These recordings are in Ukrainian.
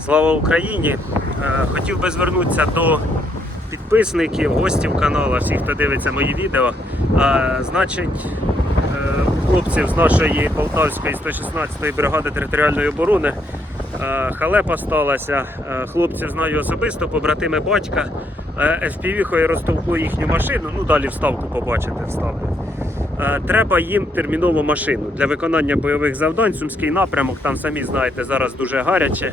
Слава Україні! Е, Хотів би звернутися до підписників, гостів каналу, всіх, хто дивиться мої відео. Значить, е, хлопців з нашої Полтавської 116-ї бригади територіальної оборони е, халепа сталася. Хлопців знаю особисто, побратими батька. FPV-хою розтовкло їхню машину, ну далі вставку побачите, вставлю. Треба їм терміново машину для виконання бойових завдань. Сумський напрямок, там самі знаєте, зараз дуже гаряче.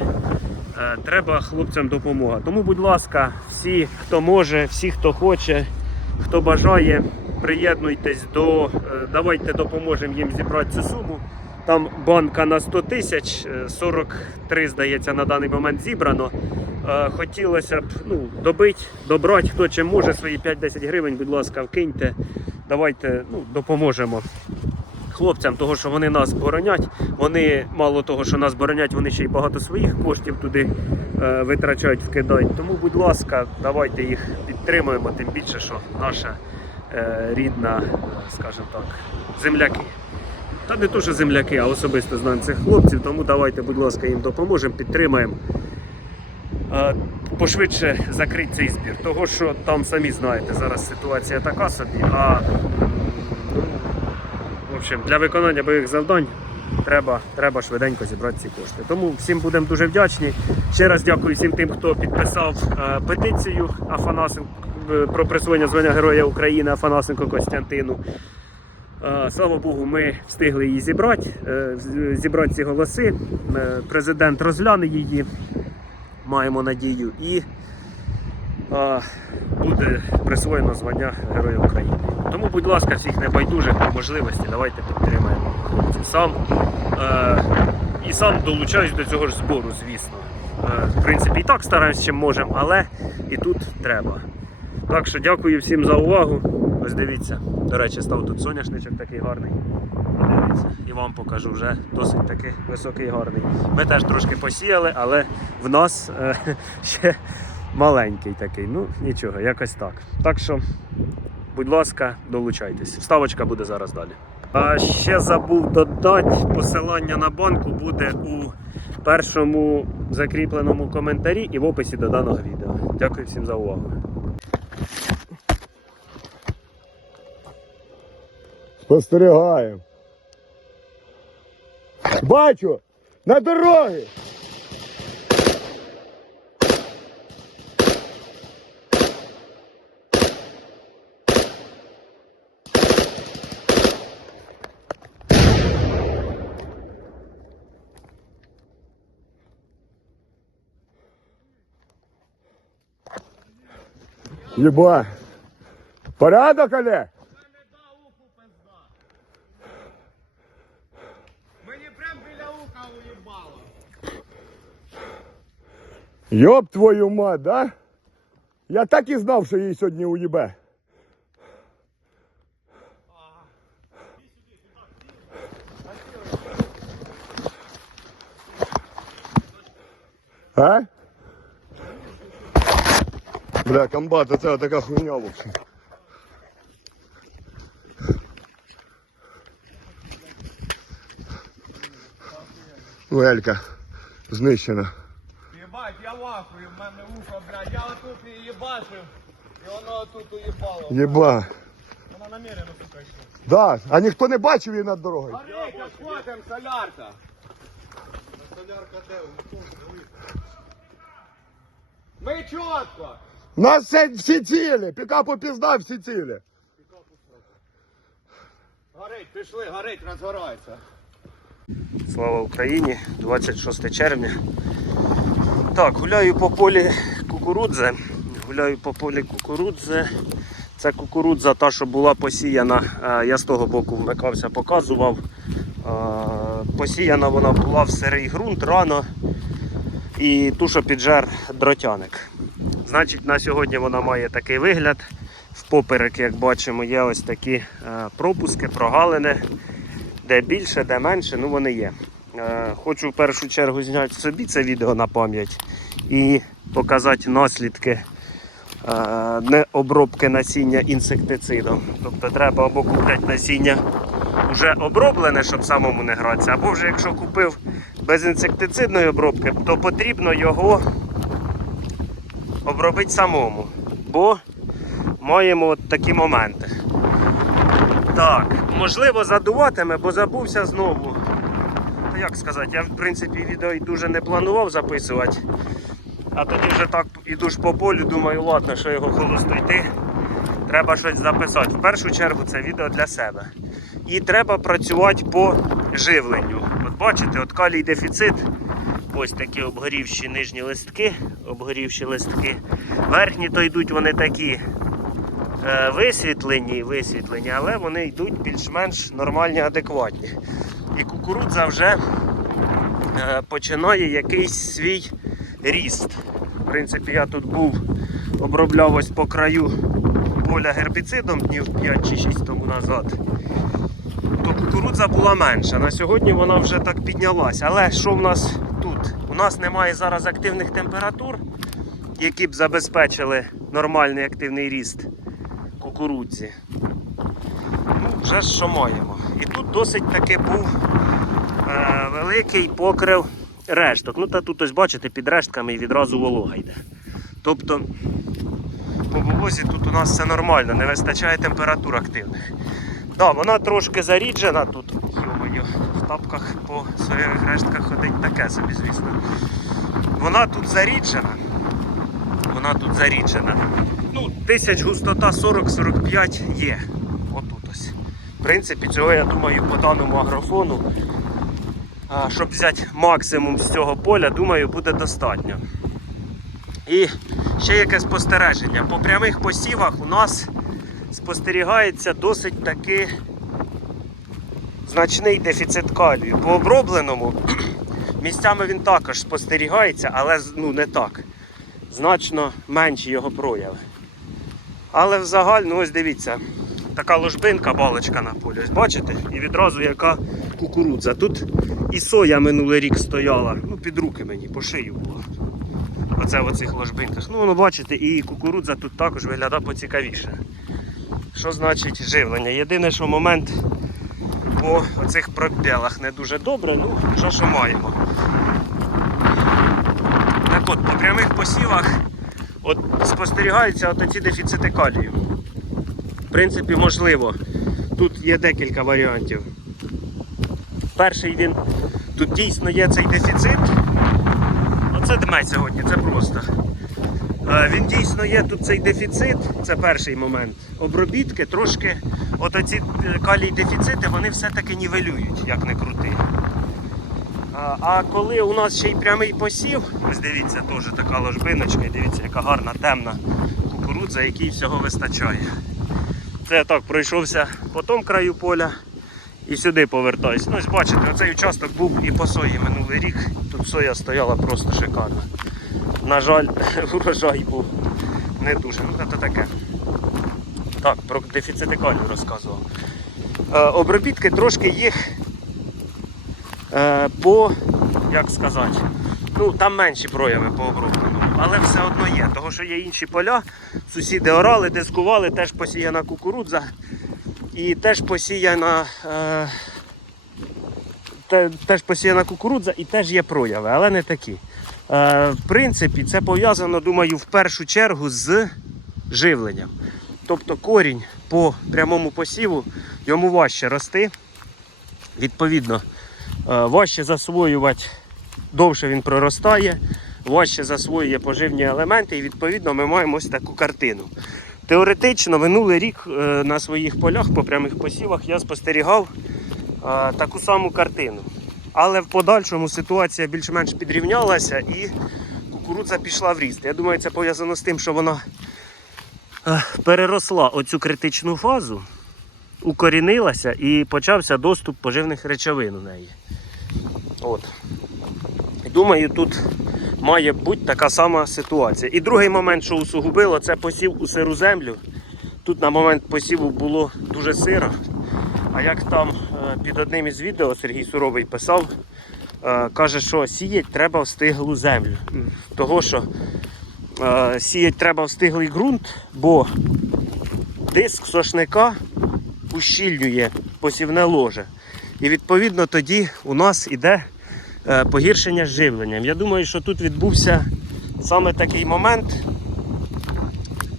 Е, Треба хлопцям допомога. Тому, будь ласка, всі, хто може, всі, хто хоче, хто бажає, приєднуйтесь до. е, Давайте допоможемо їм зібрати цю суму. Там банка на 100 тисяч, е, 43, здається, на даний момент зібрано. Е, Хотілося б ну, добити, добрати, хто чим може, свої 5-10 гривень, будь ласка, вкиньте. Давайте ну, допоможемо хлопцям, того, що вони нас боронять. Вони мало того, що нас боронять, вони ще й багато своїх коштів туди е, витрачають, вкидають. Тому, будь ласка, давайте їх підтримуємо, тим більше, що наша е, рідна, скажімо так, земляки. Та не то, що земляки, а особисто знаємо цих хлопців, тому давайте, будь ласка, їм допоможемо, підтримаємо. Е, Пошвидше закрити цей збір. Того, що там самі знаєте, зараз ситуація така собі, а общем, для виконання бойових завдань треба, треба швиденько зібрати ці кошти. Тому всім будемо дуже вдячні. Ще раз дякую всім тим, хто підписав е, петицію Афанасенко е, про присвоєння звання Героя України Афанасенко Костянтину. Е, Слава Богу, ми встигли її зібрати, е, зібрати ці голоси. Президент розгляне її, маємо надію, і буде присвоєно звання Героя України. Тому, будь ласка, всіх небайдужих по можливості, давайте підтримаємо хлопців сам. Е, і сам долучаюсь до цього ж збору, звісно. Е, в принципі, і так стараємось, чим можемо, але і тут треба. Так що дякую всім за увагу. Ось дивіться. До речі, став тут соняшничок такий гарний. Дивіться, і вам покажу вже досить таки високий гарний. Ми теж трошки посіяли, але в нас е, ще маленький такий. Ну, нічого, якось так. Так що, будь ласка, долучайтесь. Вставочка буде зараз далі. А ще забув додати, посилання на банку буде у першому закріпленому коментарі і в описі до даного відео. Дякую всім за увагу. Спостерігаємо. Бачу! На дорогі! Єба! Порядок, Олег? Мені прям біля уха уїбало. Йоп твою мать, да? Я так і знав, що її сьогодні уїбе. А? Бля, комбат, це така хуйня в общем. Велька знищена. Єбать, я вахую, в мене ухо, блядь. Я отут її їбашив, і воно отут уїбало. Єба. Вона намерено, сука, йшла. Да, а ніхто не бачив її над дорогою. Горить, отходим, солярка. Солярка де? Ми чітко. У нас все, всі цілі, пікапу пізда всі цілі. Горить, пішли, горить, розгорається. Слава Україні! 26 червня. Так, гуляю по полі кукурудзи. Гуляю по полі кукурудзи. Це кукурудза та, що була посіяна. е, Я з того боку вмикався, показував. Е, Посіяна вона була в сирий ґрунт рано. І ту, що піджер дротяник. Значить, на сьогодні вона має такий вигляд. В поперек, як бачимо, є ось такі е, пропуски, прогалини. Де більше, де менше, ну вони є. Е, Хочу в першу чергу зняти собі це відео на пам'ять і показати наслідки е, необробки насіння інсектицидом. Тобто треба або купляти насіння вже оброблене, щоб самому не гратися, або вже якщо купив без інсектицидної обробки, то потрібно його обробити самому. Бо маємо от такі моменти. Так, можливо, задуватиме, бо забувся знову. Та як сказати, я в принципі відео і дуже не планував записувати. А тоді вже так іду ж по полю, думаю, ладно, що його холосто йти. Треба щось записати. В першу чергу це відео для себе. І треба працювати по живленню. От бачите, от калій дефіцит. Ось такі обгорівші нижні листки, обгорівші листки. Верхні то йдуть вони такі е, висвітлені, висвітлені, але вони йдуть більш-менш нормальні, адекватні. І кукурудза вже е, починає якийсь свій ріст. В принципі, я тут був, обробляв ось по краю поля гербіцидом днів 5 чи 6 тому назад. То кукурудза була менша. На сьогодні вона вже так піднялася. Але що в нас нас немає зараз активних температур, які б забезпечили нормальний активний ріст кукурудзі. Ну, вже що маємо. І тут досить таки був е, великий покрив решток. Ну та тут ось бачите, під рештками відразу волога йде. Тобто по волозі тут у нас все нормально, не вистачає температур активних. Да, вона трошки заріджена тут. Тапках по своїх рештках ходить таке собі, звісно. Вона тут заріджена. Вона тут заріджена. Ну, тисяч густота 40-45 є. Отут ось. В принципі, цього я думаю по даному агрофону. Щоб взяти максимум з цього поля, думаю, буде достатньо. І ще яке спостереження. По прямих посівах у нас спостерігається досить таки значний дефіцит калію. По обробленому місцями він також спостерігається, але ну, не так. Значно менші його прояви. Але в загальну, ось дивіться, така ложбинка, балочка на полі. Ось бачите? І відразу яка кукурудза. Тут і соя минулий рік стояла. Ну, під руки мені, по шию було. Оце в оцих ложбинках. Ну, воно бачите, і кукурудза тут також виглядає поцікавіше. Що значить живлення? Єдине, що момент по оцих пробілах не дуже добре, ну, що що маємо. Так от, по прямих посівах от, спостерігаються от ці дефіцити калію. В принципі, можливо. Тут є декілька варіантів. Перший він, тут дійсно є цей дефіцит. Оце дме сьогодні, це просто. Е, Він дійсно є тут цей дефіцит, це перший момент. Обробітки трошки, от оці е, калій дефіцити, вони все-таки нівелюють, як не крути. А, коли у нас ще й прямий посів, ось дивіться, теж така ложбиночка, дивіться, яка гарна темна кукурудза, якій всього вистачає. Це я так пройшовся по тому краю поля і сюди повертаюсь. Ну, ось бачите, оцей участок був і по сої минулий рік. Тут соя стояла просто шикарно. На жаль, урожай був не дуже. Ну, це таке. Так, про дефіцити калію розказував. Е, обробітки трошки їх е, по, як сказати, ну там менші прояви по обробленому, але все одно є. Того, що є інші поля, сусіди орали, дискували, теж посіяна кукурудза і теж посіяна. Е, теж посіяна кукурудза і теж є прояви, але не такі. Е, в принципі, це пов'язано, думаю, в першу чергу з живленням. Тобто корінь по прямому посіву йому важче рости. Відповідно, е, важче засвоювати, довше він проростає, важче засвоює поживні елементи, і відповідно ми маємо ось таку картину. Теоретично, минулий рік е, на своїх полях по прямих посівах я спостерігав е, таку саму картину. Але в подальшому ситуація більш-менш підрівнялася і кукурудза пішла в ріст. Я думаю, це пов'язано з тим, що вона переросла оцю критичну фазу, укорінилася і почався доступ поживних речовин у неї. От. Думаю, тут має бути така сама ситуація. І другий момент, що усугубило, це посів у сиру землю. Тут на момент посіву було дуже сиро. А як там е, під одним із відео Сергій Суровий писав, е, каже, що сіять треба в стиглу землю. Того, що е, сіять треба в стиглий ґрунт, бо диск сошника ущільнює посівне ложе. І відповідно тоді у нас іде е, погіршення з живленням. Я думаю, що тут відбувся саме такий момент.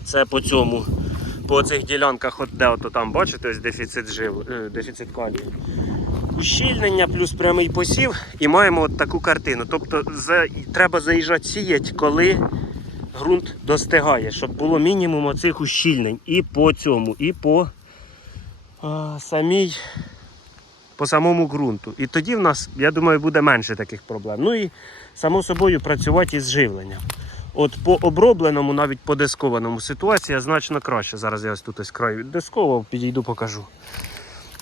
Це по цьому, по цих ділянках, от де ото там, бачите, ось дефіцит жив, е, дефіцит калію. Ущільнення плюс прямий посів і маємо от таку картину. Тобто за, треба заїжджати сіять, коли ґрунт достигає, щоб було мінімум оцих ущільнень і по цьому, і по а, самій, по самому ґрунту. І тоді в нас, я думаю, буде менше таких проблем. Ну і само собою працювати із живленням. От по обробленому, навіть по дискованому ситуація значно краще. Зараз я ось тут ось край віддисковував, підійду покажу.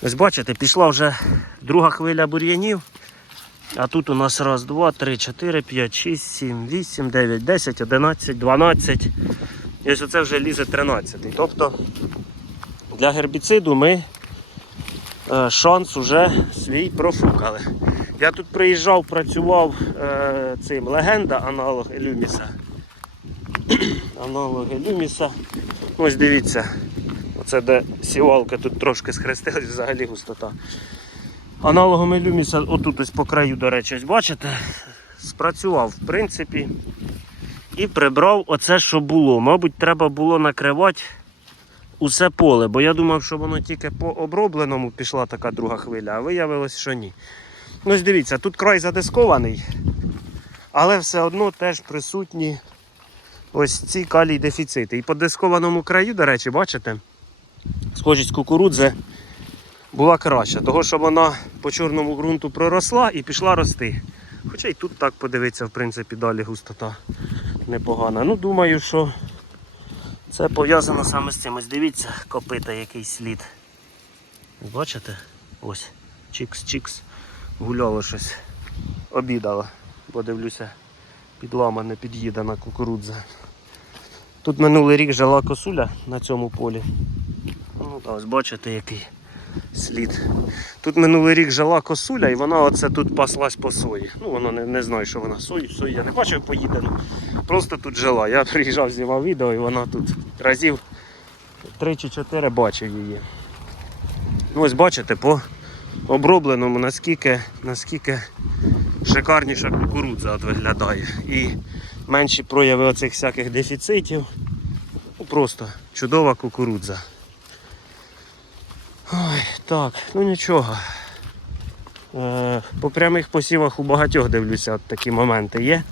Ось бачите, пішла вже друга хвиля бур'янів. А тут у нас раз, два, три, чотири, п'ять, шість, сім, вісім, дев'ять, десять, одинадцять, дванадцять. І ось оце вже лізе тринадцятий. Тобто для гербіциду ми е, шанс уже свій профукали. Я тут приїжджав, працював е, цим легенда, аналог Елюміса. аналог Елюміса. Ось дивіться. Оце де сівалка тут трошки схрестилась, взагалі густота. Аналогом Елюміса, отут ось по краю, до речі, ось бачите, спрацював в принципі. І прибрав оце, що було. Мабуть, треба було накривати усе поле, бо я думав, що воно тільки по обробленому пішла така друга хвиля, а виявилось, що ні. Ну, ось дивіться, тут край задискований, але все одно теж присутні ось ці калій дефіцити. І по дискованому краю, до речі, бачите, схожість кукурудзи була краща, того що вона по чорному ґрунту проросла і пішла рости. Хоча й тут так подивитися, в принципі, далі густота непогана. Ну, думаю, що це пов'язано саме з цим. Ось дивіться, копита який слід. Бачите? Ось. Чікс-чікс. Гуляло щось. Обідало. Бо дивлюся, підламана, під'їдана кукурудза. Тут минулий рік жила косуля на цьому полі. Ну, та ось бачите, який слід. Тут минулий рік жила косуля і вона оце тут паслась по сої. Ну, вона не, не знаю, що вона сою, сою я не бачив поїдену. Просто тут жила. Я приїжджав, знімав відео і вона тут разів 3 чи 4 бачив її. Ну, ось бачите, по обробленому наскільки, наскільки шикарніша кукурудза от виглядає. І менші прояви оцих всяких дефіцитів. Ну, просто чудова кукурудза. Ой, так, ну нічого. Е, по прямих посівах у багатьох дивлюся, такі моменти є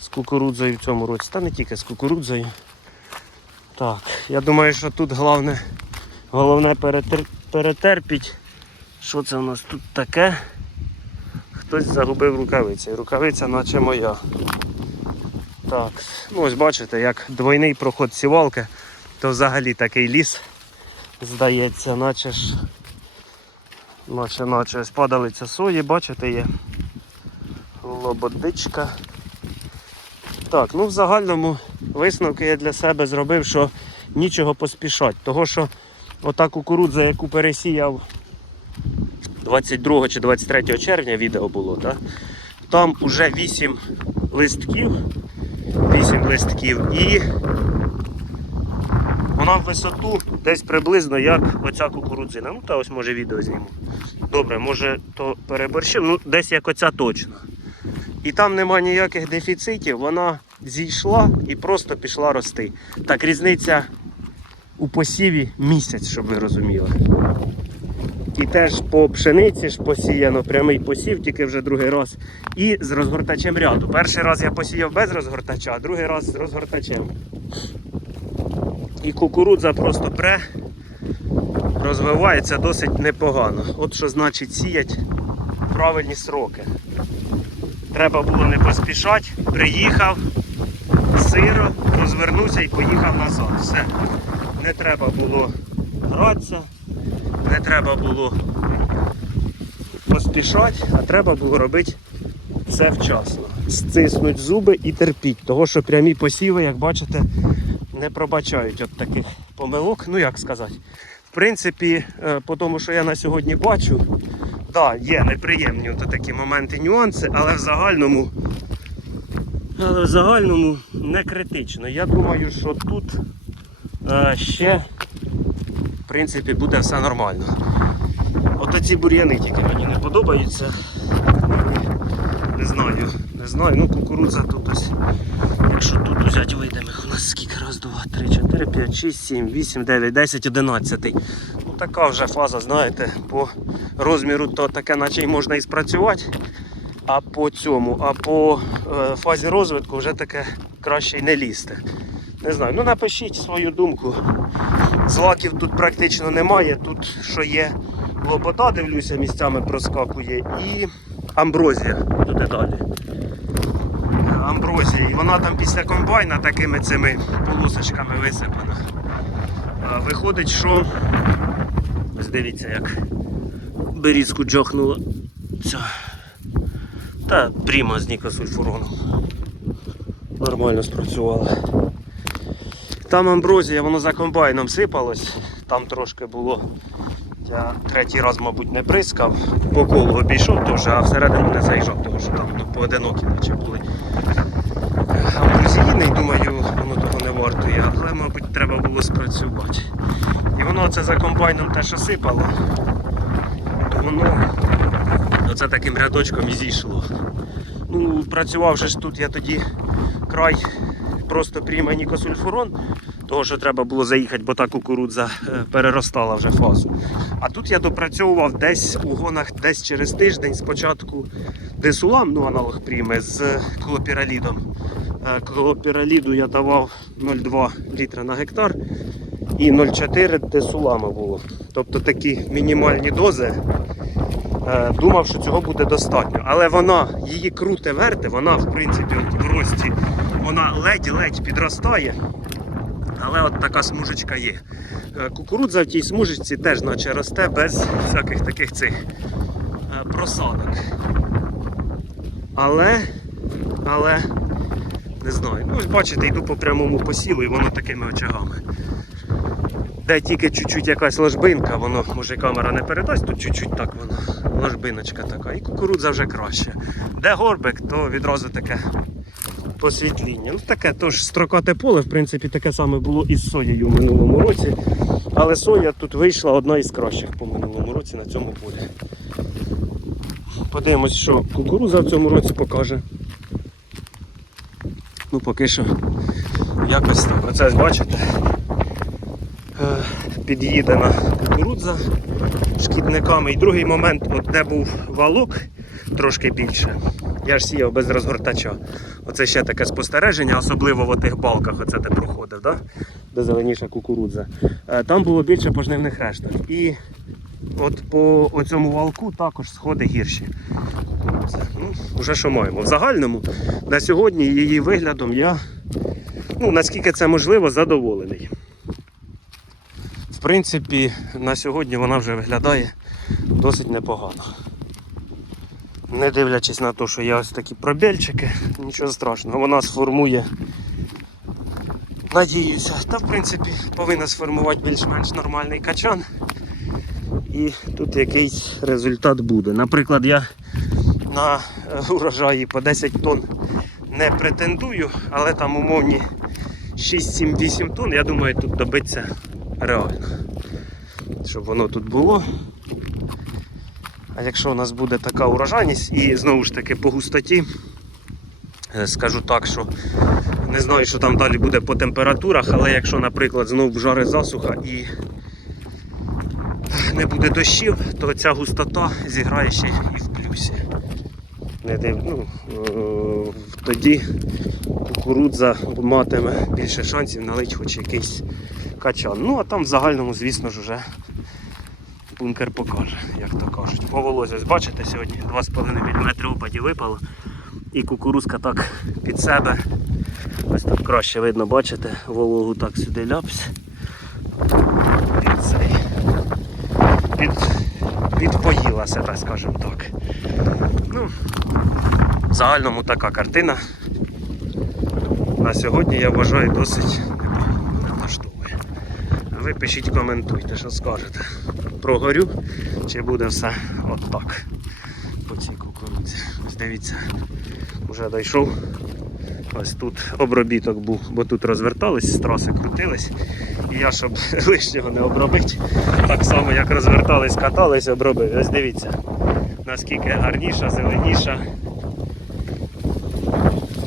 з кукурудзою в цьому році. Та не тільки з кукурудзою. Так, я думаю, що тут головне, головне перетер, перетерпіть. Що це у нас тут таке? Хтось загубив рукавиці. Рукавиця наче моя. Так, ну ось бачите, як двойний проход сівалки, то взагалі такий ліс здається, наче ж наче, наче ось падалиця сої, бачите, є лободичка. Так, ну в загальному висновки я для себе зробив, що нічого поспішати. Того що ота кукурудза, яку пересіяв 22 чи 23 червня відео було, так? там уже 8 листків, 8 листків і вона в висоту десь приблизно як оця кукурудзина. Ну та ось може відео зніму. Добре, може то переборщив, ну десь як оця точно. І там нема ніяких дефіцитів, вона зійшла і просто пішла рости. Так, різниця у посіві місяць, щоб ви розуміли. І теж по пшениці ж посіяно прямий посів, тільки вже другий раз. І з розгортачем ряду. Перший раз я посіяв без розгортача, а другий раз з розгортачем. І кукурудза просто пре, розвивається досить непогано. От що значить сіять правильні сроки. Треба було не поспішати, приїхав, сиро, розвернувся і поїхав назад. Все. Не треба було гратися, не треба було поспішати, а треба було робити все вчасно. Стиснуть зуби і терпіть, того що прямі посіви, як бачите, не пробачають от таких помилок. Ну як сказати. В принципі, е, по тому, що я на сьогодні бачу, так, є неприємні от такі моменти, нюанси, але в загальному, але в загальному не критично. Я думаю, що тут е, ще в принципі буде все нормально. От ці бур'яни тільки мені не подобаються. Не знаю, не знаю. Ну, кукурудза тут ось. Якщо тут взяти видимих, у нас скільки? Раз, два, три, чотири, п'ять, шість, сім, вісім, дев'ять, десять, одинадцятий. Ну така вже фаза, знаєте, по розміру то таке, наче й можна і спрацювати. А по цьому, а по е, фазі розвитку вже таке краще й не лізти. Не знаю, ну напишіть свою думку. Злаків тут практично немає. Тут що є лобода, дивлюся, місцями проскакує, і амброзія туди далі. Амброзія. І вона там після комбайна такими цими полосочками висипана. А виходить, що. Ось дивіться, як берізку джохнула. Ця. Та прямо з нікосульфуроном. Нормально спрацювала. Там амброзія, воно за комбайном сипалось, там трошки було. Я третій раз, мабуть, не прискав, по колу обійшов теж, а всередину не заїжджав, тому що там ну, поодинокі наче були. Амброзійний, думаю, воно того не вартує, але, мабуть, треба було спрацювати. І воно це за комбайном те, що сипало, то воно оце таким рядочком і зійшло. Ну, працювавши ж тут, я тоді край просто приймай нікосульфурон, того що треба було заїхати, бо та кукурудза е, переростала вже фазу. А тут я допрацьовував десь у гонах десь через тиждень спочатку десулам, ну аналог прийме з клопіралідом. Е, Клопіраліду я давав 0,2 літра на гектар і 0,4 десулама було. Тобто такі мінімальні дози. Е, Думав, що цього буде достатньо. Але вона її круте верте, вона в принципі от в рості вона ледь-ледь підростає. Але от така смужечка є. Е, Кукурудза в тій смужечці теж наче росте без всяких таких цих просадок. Але, але, не знаю. Ну, ось бачите, йду по прямому посілу і воно такими очагами. Де тільки чуть-чуть якась ложбинка, воно може камера не передасть, тут чуть-чуть так воно, ложбиночка така. І кукурудза вже краще. Де горбик, то відразу таке посвітління. Ну таке тож строкате поле, в принципі, таке саме було і з соєю в минулому році. Але соя тут вийшла одна із кращих по минулому році на цьому полі. Подивимось, що кукурудза в цьому році покаже. Ну поки що якось. Оце бачите. Е, Під'їдена кукурудза шкідниками. І другий момент, от де був валок трошки більше. Я ж сіяв без розгортача. Оце ще таке спостереження, особливо в отих балках, оце де проходив, да? де зеленіша кукурудза. Е, Там було більше пожнивних решток. І от по цьому валку також сходи гірші. Кукурудзи. Ну, вже що маємо. В загальному на сьогодні її виглядом я, ну, наскільки це можливо, задоволений. В принципі, на сьогодні вона вже виглядає досить непогано. Не дивлячись на те, що є ось такі пробільчики, нічого страшного, вона сформує, надіюся, та в принципі повинна сформувати більш-менш нормальний качан. І тут якийсь результат буде. Наприклад, я на е, урожаї по 10 тонн не претендую, але там умовні 6-7-8 тонн, я думаю, тут добиться реально. Щоб воно тут було. А якщо у нас буде така урожайність і знову ж таки по густоті, е, скажу так, що не знаю, що там далі буде по температурах, але якщо, наприклад, знову жаре засуха і не буде дощів, то ця густота зіграє ще і в плюсі. Не див... ну, е, тоді кукурудза матиме більше шансів налить хоч якийсь качан. Ну а там в загальному, звісно ж, вже бункер покаже, як то кажуть. По волозі, ось бачите, сьогодні 2,5 мм опаді випало. І кукурузка так під себе. Ось тут краще видно, бачите, вологу так сюди ляпсь. Під. Під, підпоїлася, так скажемо так. Ну, в загальному така картина. На сьогодні я вважаю досить влаштовує. Ви пишіть, коментуйте, що скажете. Прогорю, чи буде все от так по цій кукурудзі. Ось дивіться, вже дійшов. Ось тут обробіток був, бо тут розвертались, з траси крутились. І я, щоб лишнього не обробити, так само як розвертались, катались, обробив. Ось дивіться, наскільки гарніша, зеленіша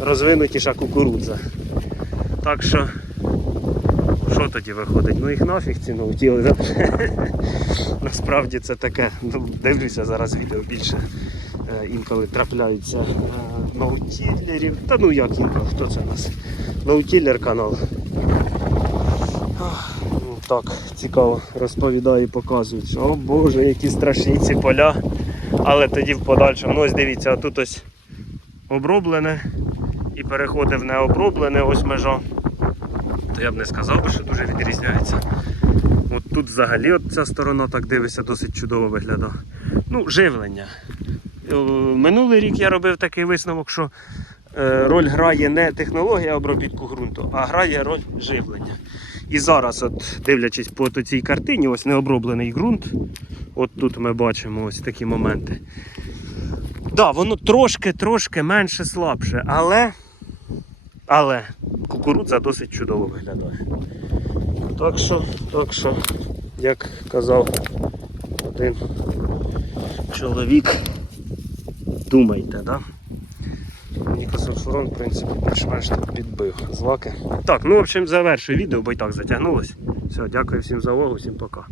розвинутіша кукурудза. Так що, що тоді виходить? Ну їх нафіг ці наутіли. Насправді це таке. Ну, дивлюся зараз відео більше. Е, Інколи трапляються е, наутілерів. Та ну як інколи, хто це у нас? Наутілер канал. Ну, Так, цікаво розповідаю і показують, о Боже, які страшні ці поля. Але тоді в подальшому, ну ось дивіться, тут ось оброблене і переходить в необроблене, ось межа. То я б не сказав що дуже відрізняється. От тут взагалі от ця сторона так дивиться, досить чудово виглядає. Ну, живлення. Е, Минулий рік я робив такий висновок, що е, роль грає не технологія обробітку ґрунту, а грає роль живлення. І зараз, от, дивлячись по цій картині, ось необроблений ґрунт. От тут ми бачимо ось такі моменти. Так, да, воно трошки-трошки менше слабше, але, але кукурудза досить чудово виглядає. Так що, так що, як казав один чоловік, думайте, да? Нікосульфурон, в принципі, більш-менш підбив злаки. Так, ну в общем, завершую відео, бо і так затягнулось. Все, дякую всім за увагу, всім пока.